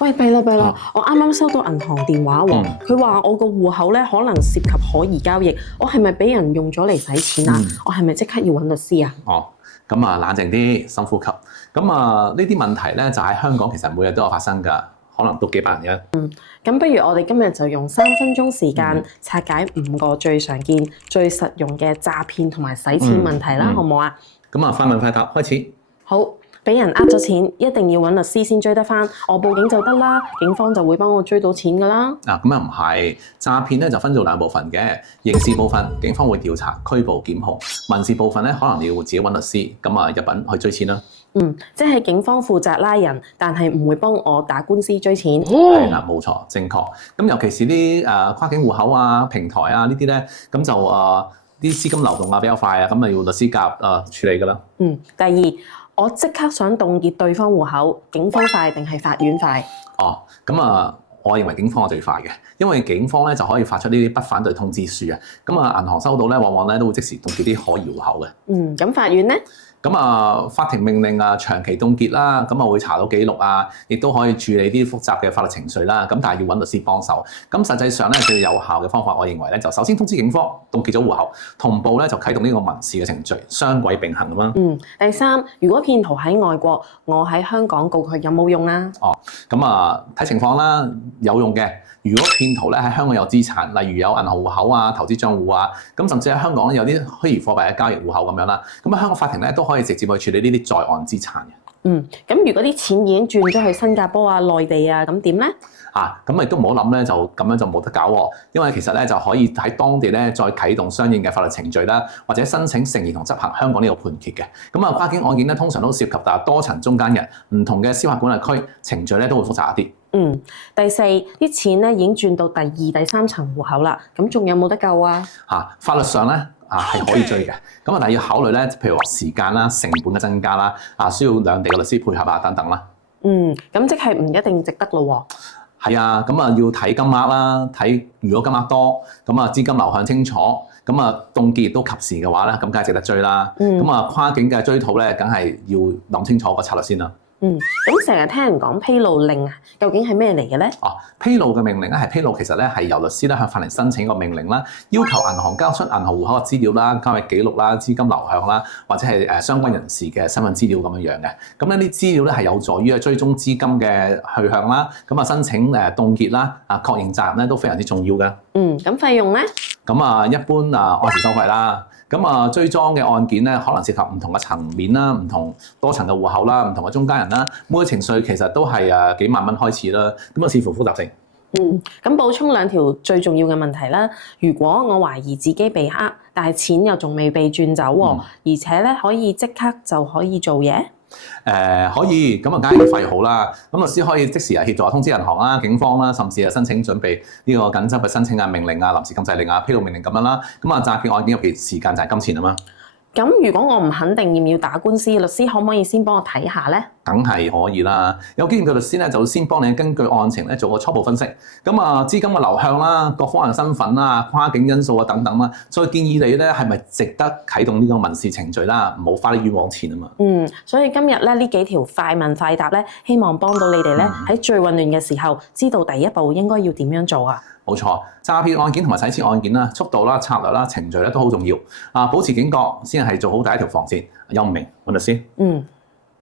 喂，弊啦弊啦！我啱啱收到銀行電話喎，佢話我個戶口咧可能涉及可疑交易，我係咪俾人用咗嚟洗錢啊？我係咪即刻要揾律師啊？哦，咁啊冷靜啲，深呼吸。咁啊呢啲問題咧就喺香港其實每日都有發生㗎，可能都幾百人嘅。咁不如我哋今日就用3分鐘時間拆解5個最常見、最實用嘅詐騙同埋洗錢問題啦，好唔好啊？咁啊快問快答，開始。好，俾人呃咗錢，一定要揾律師先追得返，我報警就得啦，警方就會幫我追到錢㗎啦。咁又唔係，詐騙咧就分做2部分嘅，刑事部分警方會調查、拘捕、檢控；民事部分咧可能你要自己揾律師，咁啊入稟去追錢啦。即係警方負責拉人，但係唔會幫我打官司追錢。係啦，冇錯，正確。咁尤其是啲跨境戶口啊、平台啊呢啲咧，咁就啲資金流動啊比較快啊，咁啊要律師介入處理㗎啦。第二，我即刻想凍結對方戶口，警方快定係法院快？咁我認為警方係最快嘅，因為警方咧就可以發出呢啲不反對通知書啊。咁啊，銀行收到咧，往往咧都會即時凍結啲可疑戶口嘅。咁法院咧？咁啊，法庭命令啊長期凍結啦，咁啊會查到記錄啊，亦都可以處理啲複雜嘅法律程序啦。咁但係要揾律師幫手。咁實際上咧最有效嘅方法，我認為咧就首先通知警方凍結咗戶口，同步咧就啟動呢個民事嘅程序，雙軌並行咁啦。第三，如果騙徒喺外國，我喺香港告佢有冇用啊？睇情況啦，有用嘅。如果騙徒咧喺香港有資產，例如有銀行戶口啊、投資帳戶啊，咁甚至喺香港有啲虛擬貨幣嘅交易戶口咁樣啦，咁香港法庭咧都可以直接去處理呢啲在岸資產嘅。咁如果啲錢已經轉咗去新加坡啊、內地啊，咁點咧？咁亦都唔好諗咧，就咁樣就冇得搞喎。因為其實咧就可以喺當地咧再啟動相應嘅法律程序啦，或者申請誠意同執行香港呢個判決嘅。咁啊，跨境案件咧通常都涉及多層中間人，唔同嘅司法管轄區，程序咧都會複雜一啲。第四，啲錢咧已經轉到第2、第3層戶口啦，咁仲有冇得救啊？法律上咧係可以追嘅，咁但係要考慮咧，譬如話時間啦、成本嘅增加啦，需要兩地嘅律師配合啊等等啦。咁即係唔一定值得咯喎。係啊，咁啊要睇金額啦，睇如果金額多，咁啊資金流向清楚，咁啊凍結亦都及時嘅話咧，咁梗係值得追啦。咁啊跨境嘅追討咧，梗係要諗清楚個策略先啦。咁成日聽人講披露令啊，究竟係咩嚟嘅咧？披露嘅命令咧係披露，其實咧係由律師咧向法庭申請個命令啦，要求銀行交出銀行戶口嘅資料啦、交易記錄啦、資金流向啦，或者係相關人士嘅身份資料咁樣樣嘅。咁呢啲資料咧係有助於追蹤資金嘅去向啦，咁啊申請凍結啦、確認責任咧都非常之重要嘅。咁費用咧？咁一般按時收費啦。咁追贓嘅案件咧，可能涉及唔同嘅層面啦，唔同多層嘅戶口啦，唔同嘅中間人啦，每個程序其實都係幾萬蚊開始啦。咁啊視乎複雜性。咁補充2條最重要嘅問題啦。如果我懷疑自己被呃，但係錢又仲未被轉走喎，而且咧可以即刻就可以做嘢。可以，咁啊梗係越快越好啦。咁律師可以即時協助通知銀行啦、警方啦，甚至係申請準備呢個緊急嘅申請命令啊、臨時禁制令啊、披露命令咁樣啦。咁詐騙案件入邊時間就係金錢啊嘛。咁如果我唔肯定要唔要打官司，律師可唔可以先幫我睇下咧？梗係可以啦，有經驗嘅律師咧就會先幫你根據案情咧做個初步分析。咁資金嘅流向啦、各方人身份啦、跨境因素啊等等啦，再建議你咧係咪值得啟動呢個民事程序啦，唔好花啲冤枉錢啊嘛。所以今日咧呢幾條快問快答咧，希望幫到你哋咧喺最混亂嘅時候，知道第一步應該要點樣做啊。冇錯，詐騙案件同埋洗錢案件啦，速度啦、策略啦、程序咧都好重要。保持警覺先係做好第一條防線。有唔明，揾律師。